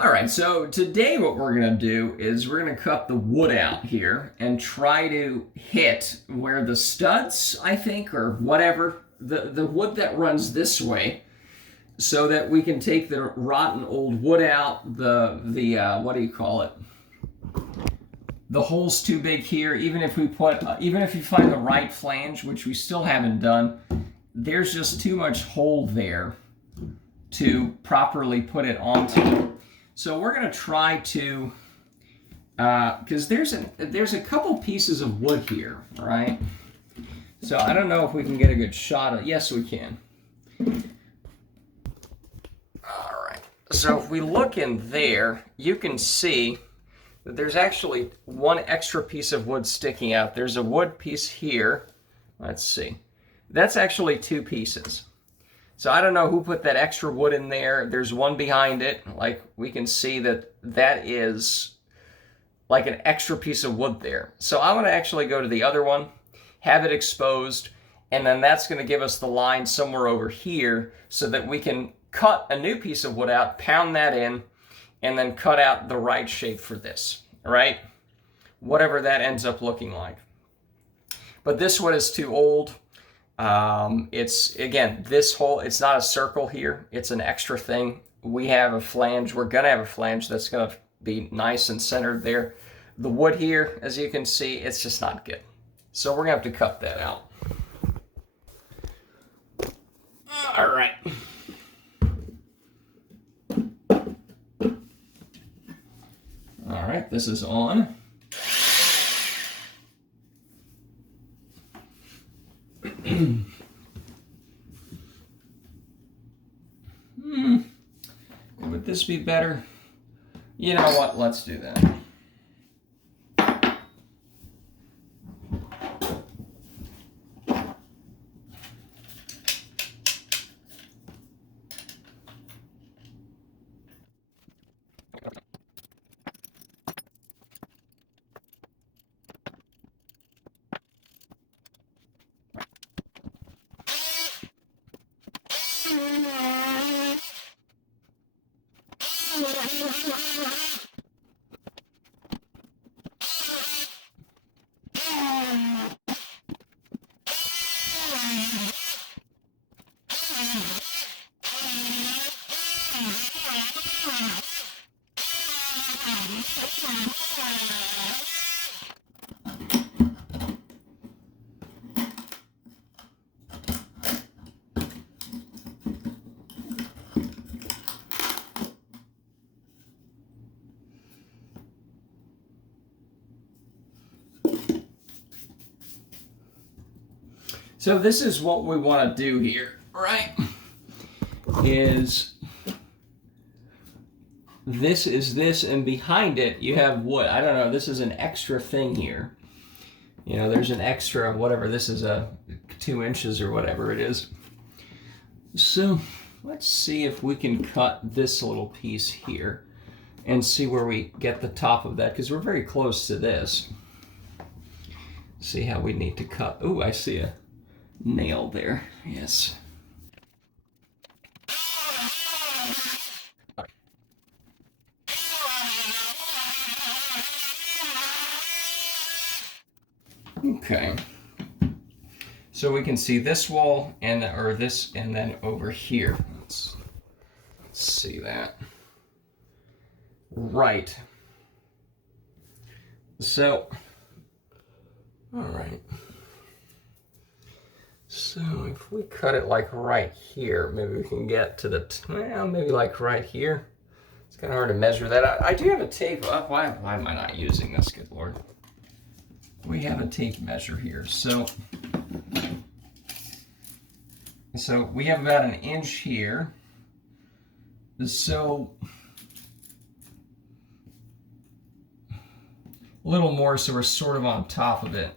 All right, so today what we're gonna do is we're gonna cut the wood out here and try to hit where the studs, I think, or whatever, the wood that runs this way, so that we can take the rotten old wood out, the what do you call it? The hole's too big here. Even if you find the right flange, which we still haven't done, there's just too much hole there to properly put it onto. So we're going to try to, because there's a couple pieces of wood here, right? So I don't know if we can get a good shot of. Yes, we can. All right. So if we look in there, you can see that there's actually one extra piece of wood sticking out. There's a wood piece here. Let's see. That's actually two pieces. So I don't know who put that extra wood in there. There's one behind it. Like, we can see that is like an extra piece of wood there. So I'm going to actually go to the other one, have it exposed, and then that's going to give us the line somewhere over here so that we can cut a new piece of wood out, pound that in, and then cut out the right shape for this, right? Whatever that ends up looking like. But this one is too old. It's, again, this hole, it's not a circle here. It's an extra thing. We have a flange. We're going to have a flange that's going to be nice and centered there. The wood here, as you can see, it's just not good. So we're going to have to cut that out. All right. All right, this is on. Would this be better? You know what? Let's do that. So this is what we want to do here, right? This is this, and behind it you have wood. I don't know, this is an extra thing here. You know, there's an extra, whatever, this is a 2 inches or whatever it is. So let's see if we can cut this little piece here and see where we get the top of that, because we're very close to this. See how we need to cut. Ooh, I see a nail there. Yes. Okay. So we can see this wall and this, and then over here. Let's see that. Right. So, all right. So if we cut it like right here, maybe we can get to the, well, maybe like right here. It's kind of hard to measure that. I do have a tape up. Why am I not using this? Good Lord. We have a tape measure here. So we have about 1 inch here. So a little more, so we're sort of on top of it.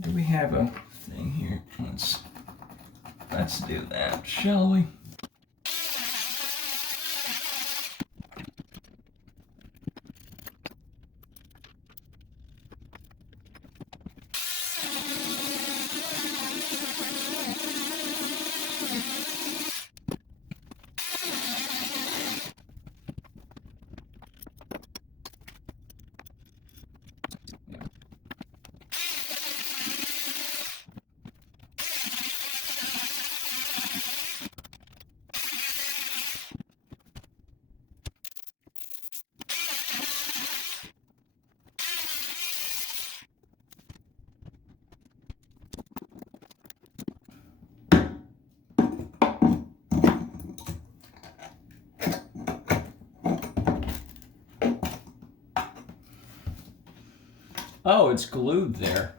Do we have a thing here? Let's do that, shall we? Oh, it's glued there.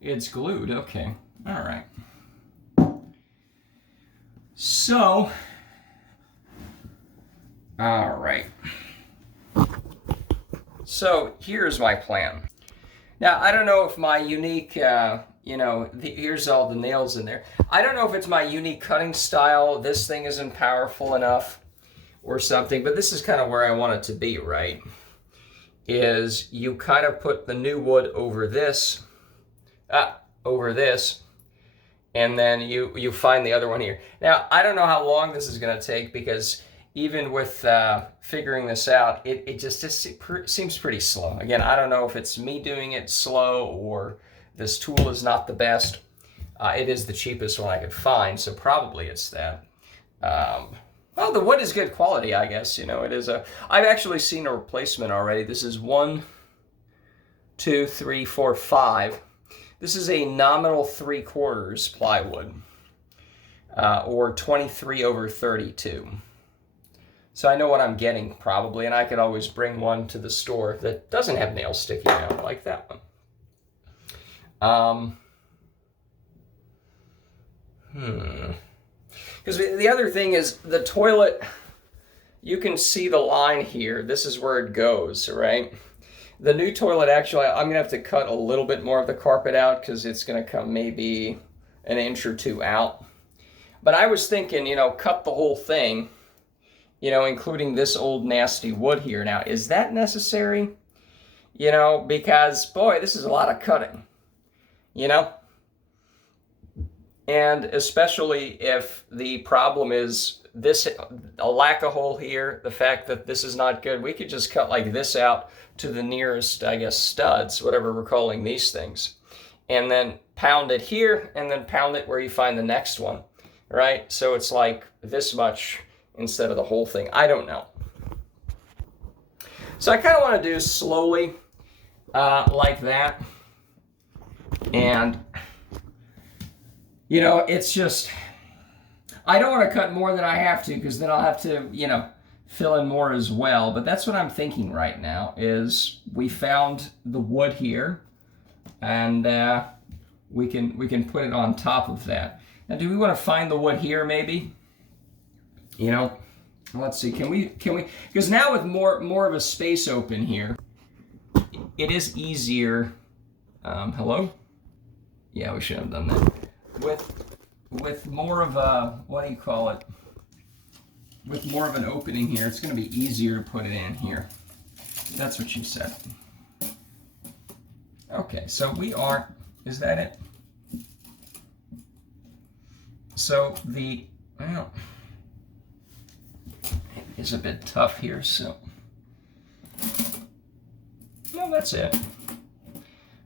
It's glued, okay. All right. So, all right. So here's my plan. Now, I don't know if my unique, here's all the nails in there. I don't know if it's my unique cutting style. This thing isn't powerful enough or something, but this is kind of where I want it to be, right? Is you kind of put the new wood over this, and then you find the other one here. Now, I don't know how long this is going to take because even with figuring this out, it just seems pretty slow. Again, I don't know if it's me doing it slow or this tool is not the best. It is the cheapest one I could find, so probably it's that. Well, the wood is good quality, I guess. It is a. I've actually seen a replacement already. This is 1, 2, 3, 4, 5. This is a nominal 3/4 plywood, or 23/32. So I know what I'm getting probably, and I could always bring one to the store that doesn't have nails sticking out like that one. Because the other thing is the toilet, you can see the line here. This is where it goes, right? The new toilet, actually, I'm going to have to cut a little bit more of the carpet out because it's going to come maybe an inch or two out. But I was thinking, cut the whole thing, including this old nasty wood here. Now, is that necessary? Because, boy, this is a lot of cutting, And especially if the problem is a lack of hole here, the fact that this is not good, we could just cut like this out to the nearest, I guess, studs, whatever we're calling these things. And then pound it here, and then pound it where you find the next one, right? So it's like this much instead of the whole thing. I don't know. So I kind of want to do slowly like that. And, it's just, I don't want to cut more than I have to because then I'll have to, fill in more as well. But that's what I'm thinking right now is we found the wood here and we can put it on top of that. Now, do we want to find the wood here maybe? Let's see, can we, because now with more of a space open here, it is easier, hello? Yeah, we should have done that. With more of a, what do you call it? With more of an opening here, it's going to be easier to put it in here. That's what you said. Okay, so is that it? So well, it is a bit tough here, so. No, that's it.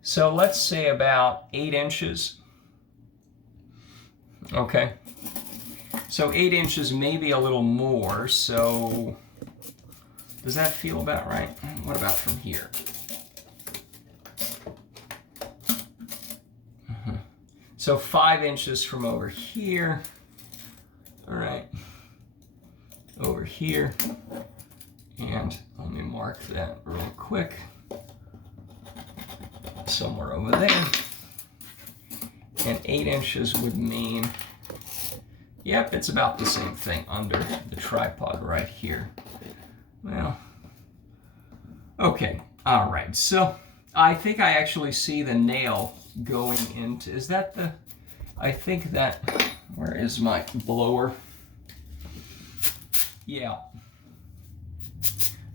So let's say about 8 inches. Okay. So 8 inches, maybe a little more. So does that feel about right? What about from here? So 5 inches from over here. All right. Over here. And let me mark that real quick. Somewhere over there. And 8 inches would mean, yep, it's about the same thing under the tripod right here. Well, okay, all right. So I think I actually see the nail going into, is that the, I think that, where is my blower? Yeah.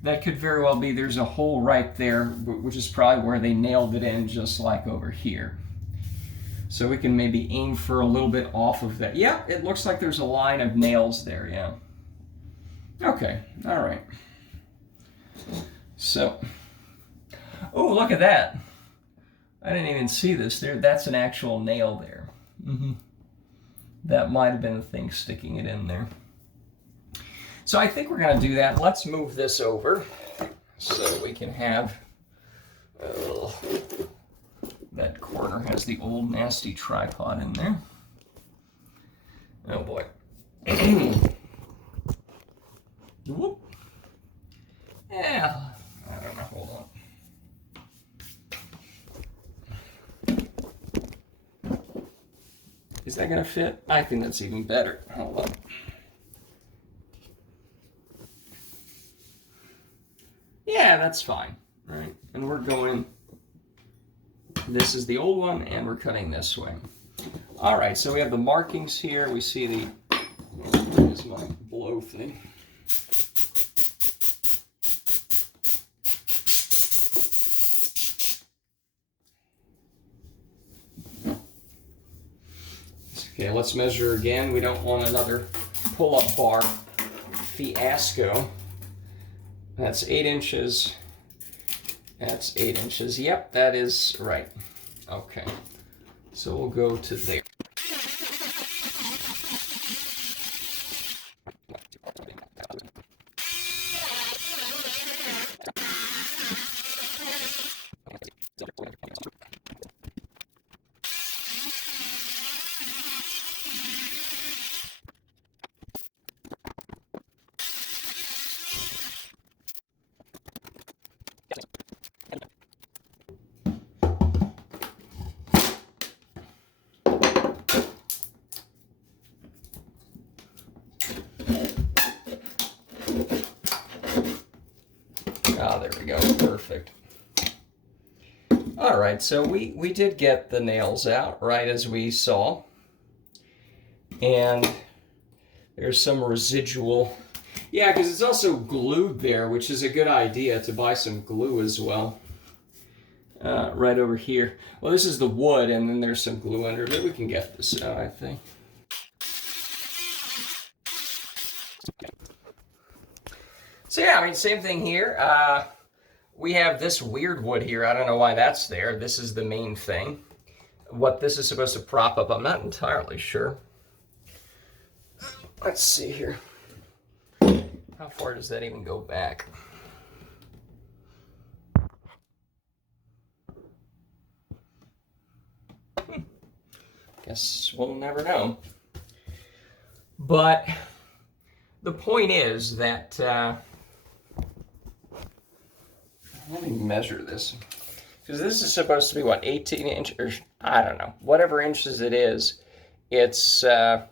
That could very well be, there's a hole right there, which is probably where they nailed it in, just like over here. So we can maybe aim for a little bit off of that. Yeah, it looks like there's a line of nails there, yeah. Okay, all right. So, oh, look at that. I didn't even see this there. That's an actual nail there. That might have been the thing sticking it in there. So I think we're going to do that. Let's move this over so we can have, that corner has the old nasty tripod in there. Oh boy. Whoop. Yeah, I don't know, hold on. that gonna fit? I think that's even better. Hold on. Yeah, that's fine, right? And we're going, this is the old one, and we're cutting this way. All right, so we have the markings here. We see the, here's my blow thing. Okay, let's measure again. We don't want another pull-up bar fiasco. That's 8 inches. That's 8 inches. Yep, that is right. Okay, so we'll go to there. Ah, there we go, perfect. All right, so we did get the nails out, right, as we saw. And there's some residual. Yeah, because it's also glued there, which is a good idea to buy some glue as well. Right over here. Well, this is the wood, and then there's some glue under it. We can get this out, I think. So yeah, I mean, same thing here. We have this weird wood here. I don't know why that's there. This is the main thing. What this is supposed to prop up, I'm not entirely sure. Let's see here. How far does that even go back? Guess we'll never know. But the point is that, let me measure this. Because this is supposed to be, what, 18 inches? I don't know. Whatever inches it is, it's, yeah.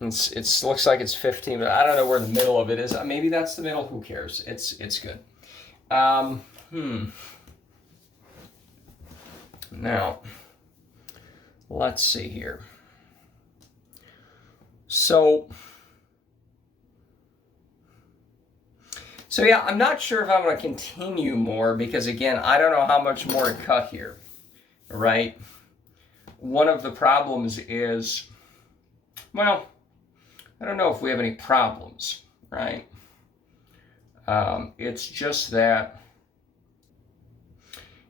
It looks like it's 15, but I don't know where the middle of it is. Maybe that's the middle. Who cares? It's good. Now, let's see here. So yeah, I'm not sure if I'm going to continue more because, again, I don't know how much more to cut here, right? One of the problems is, well, I don't know if we have any problems, right? It's just that,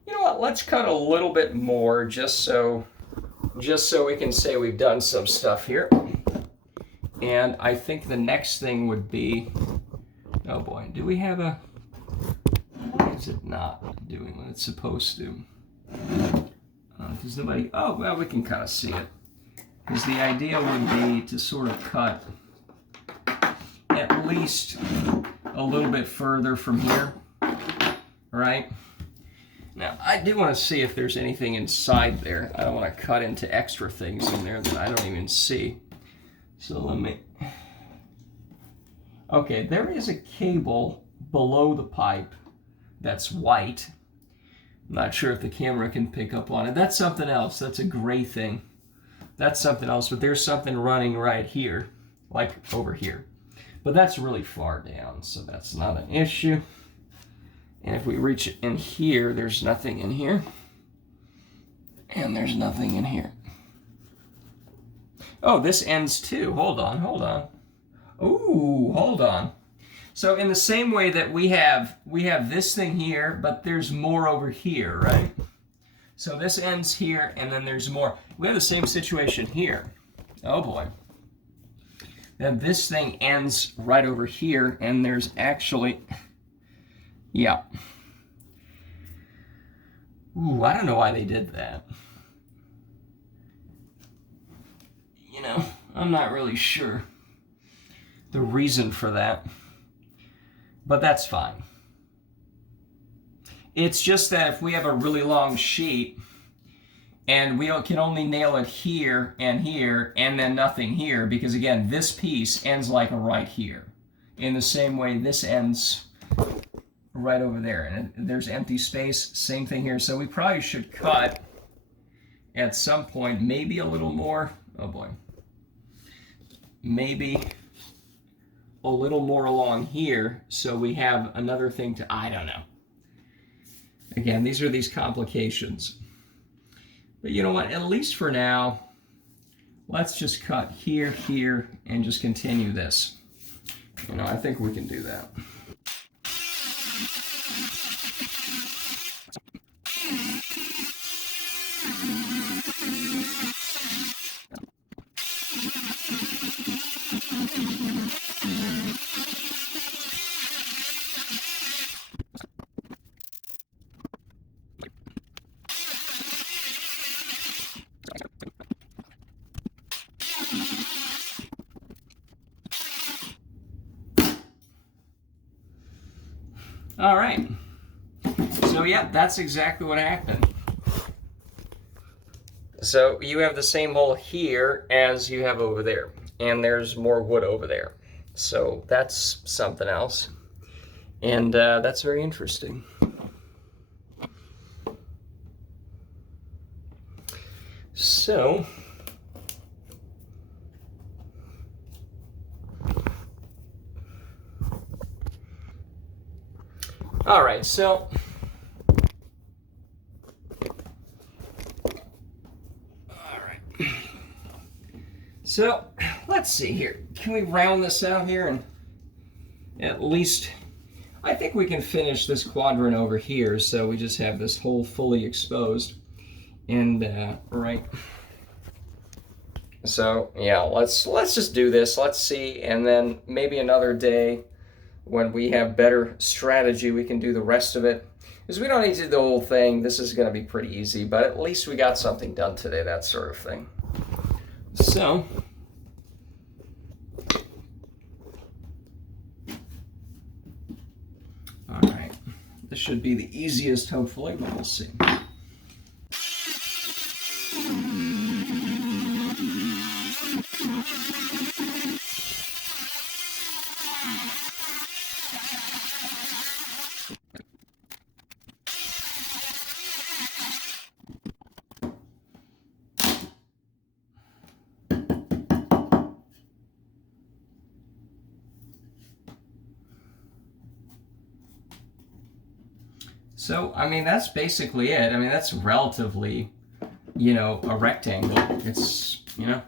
you know what, let's cut a little bit more just so we can say we've done some stuff here. And I think the next thing would be, oh boy, do we have a, why is it not doing what it's supposed to? Because nobody, oh, well, we can kind of see it. Because the idea would be to sort of cut at least a little bit further from here, right? Now, I do want to see if there's anything inside there. I don't want to cut into extra things in there that I don't even see. So let me, okay, there is a cable below the pipe that's white. I'm not sure if the camera can pick up on it. That's something else. That's a gray thing. That's something else, but there's something running right here, like over here. But that's really far down, so that's not an issue. And if we reach in here, there's nothing in here. And there's nothing in here. Oh, this ends too. Hold on, hold on. Ooh, hold on. So in the same way that we have this thing here, but there's more over here, right? So this ends here, and then there's more. We have the same situation here. Oh boy. Then this thing ends right over here, and there's actually, yeah. Ooh, I don't know why they did that. You know, I'm not really sure the reason for that, but that's fine. It's just that if we have a really long sheet and we can only nail it here and then nothing here, because again, this piece ends like right here. In the same way, this ends right over there, and there's empty space, same thing here. So we probably should cut at some point, maybe a little more, oh boy, maybe a little more along here, so we have another thing to, I don't know. Again, these are these complications. But you know what, at least for now, let's just cut here, here, and just continue this. You know, I think we can do that. All right. So yeah, that's exactly what happened. So you have the same hole here as you have over there, and there's more wood over there. So that's something else, and that's very interesting. So all right, so So let's see here. Can we round this out here and at least, I think we can finish this quadrant over here, so we just have this hole fully exposed. And right. So yeah, let's just do this. Let's see, and then maybe another day when we have better strategy, we can do the rest of it. Because we don't need to do the whole thing. This is going to be pretty easy, but at least we got something done today, that sort of thing. So, all right, this should be the easiest, hopefully, but we'll see. So, I mean, that's basically it. I mean, that's relatively, you know, a rectangle. It's, you know.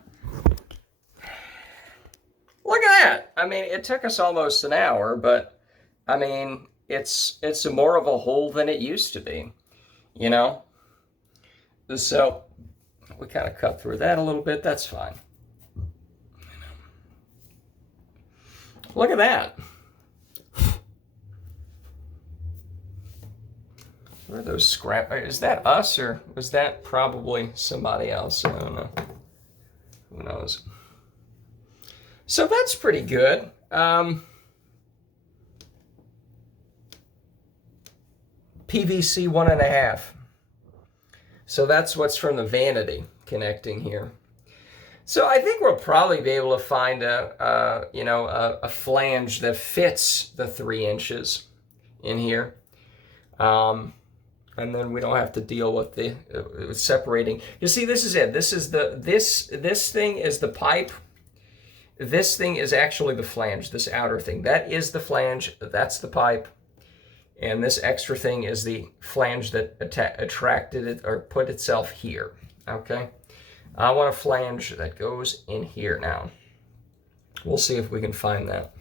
Look at that. I mean, it took us almost an hour, but, I mean, it's more of a hole than it used to be, you know. So, we kind of cut through that a little bit. That's fine. Look at that. Where are those scrap? Is that us, or was that probably somebody else? I don't know. Who knows? So that's pretty good. PVC 1.5. So that's what's from the vanity connecting here. So I think we'll probably be able to find a flange that fits the 3 inches in here. And then we don't have to deal with the separating. You see, this is it. This is this thing is the pipe. This thing is actually the flange, this outer thing. That is the flange, that's the pipe. And this extra thing is the flange that attracted it or put itself here, okay? I want a flange that goes in here now. We'll see if we can find that.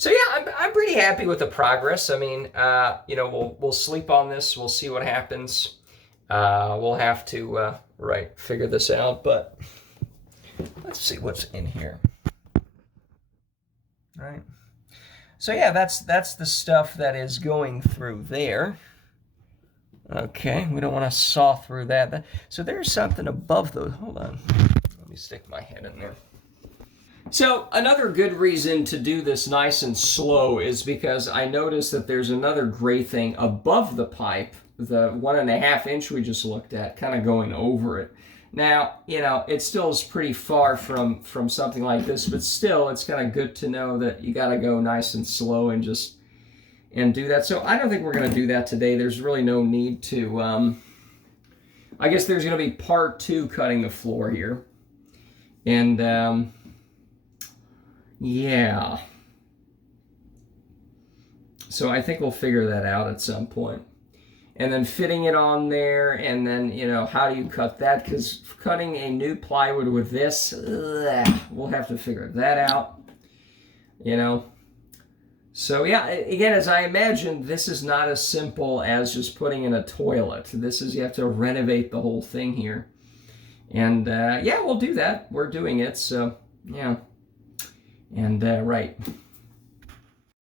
So yeah, I'm pretty happy with the progress. I mean, you know, we'll sleep on this. We'll see what happens. We'll have to figure this out. But let's see what's in here. Right. So yeah, that's the stuff that is going through there. Okay, we don't want to saw through that. So there's something above those. Hold on. Let me stick my head in there. So another good reason to do this nice and slow is because I noticed that there's another gray thing above the pipe, the 1.5 inch we just looked at, kind of going over it. Now, you know, it still is pretty far from something like this, but still it's kind of good to know that you got to go nice and slow and just do that. So I don't think we're going to do that today. There's really no need to. I guess there's going to be part 2 cutting the floor here. And yeah. So I think we'll figure that out at some point. And then fitting it on there, and then, you know, how do you cut that? Because cutting a new plywood with this, we'll have to figure that out, you know. So yeah, again, as I imagine, this is not as simple as just putting in a toilet. This is, you have to renovate the whole thing here. And yeah, we'll do that. We're doing it, so yeah. And right.